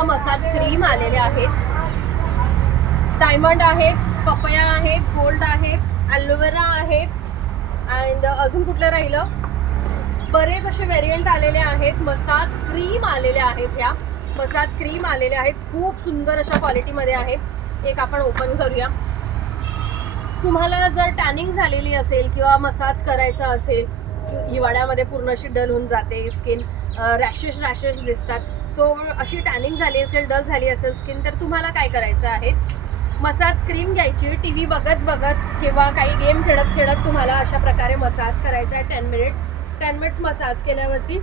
बघा massage cream आलेल्या आहेत, डायमंड आहेत, पपया आहेत, गोल्ड आहेत, ॲलोवेरा आहेत, अँड अजून कुठलं राहिलं, बरेच असे व्हेरियंट आलेले आहेत. मसाज क्रीम आलेल्या आहेत, ह्या मसाज क्रीम आलेल्या आहेत, खूप सुंदर अशा क्वालिटीमध्ये आहेत. एक आपण ओपन करूया. तुम्हाला जर टॅनिंग झालेली असेल किंवा मसाज करायचा असेल, हिवाळ्यामध्ये पूर्ण अशी डल होऊन जाते स्किन, रॅशेस दिसतात, सो अशी टॅनिंग झाली असेल, डल झाली असेल स्किन, तर तुम्हाला काय करायचं आहे, मसाज क्रीम घ्यायची. टी व्ही बघत बघत किंवा काही गेम खेळत खेळत तुम्हाला अशा प्रकारे मसाज करायचा आहे. 10 मिनिट्स मसाज केल्यावरती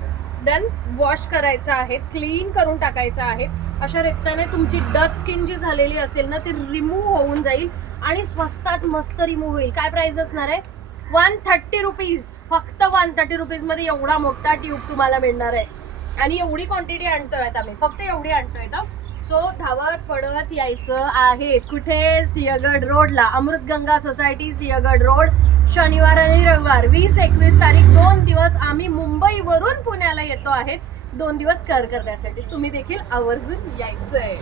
देन वॉश करायचं आहे, क्लीन करून टाकायचं आहे. अशा रीतीने तुमची डल स्किन जी झालेली असेल ना ती रिमूव्ह होऊन जाईल आणि स्वस्तात मस्त रिमूव्ह होईल. काय प्राइस असणार आहे, 130 रुपीज, फक्त 130 रुपीजमध्ये एवढा मोठा ट्यूब तुम्हाला मिळणार आहे. आणि एवढी क्वांटिटी आणतोय आम्ही, फक्त एवढी आणतोय ना. सो धावत पडत यायचं आहे. कुठे, सिंहगड रोडला, अमृतगंगा सोसायटी, सिंहगड रोड. शनिवार आणि रविवार 20-21 तारीख 2 दिवस आम्ही मुंबईवरून पुण्याला येतो आहेत, 2 दिवस करण्यासाठी. तुम्ही देखील आवर्जून यायचंय.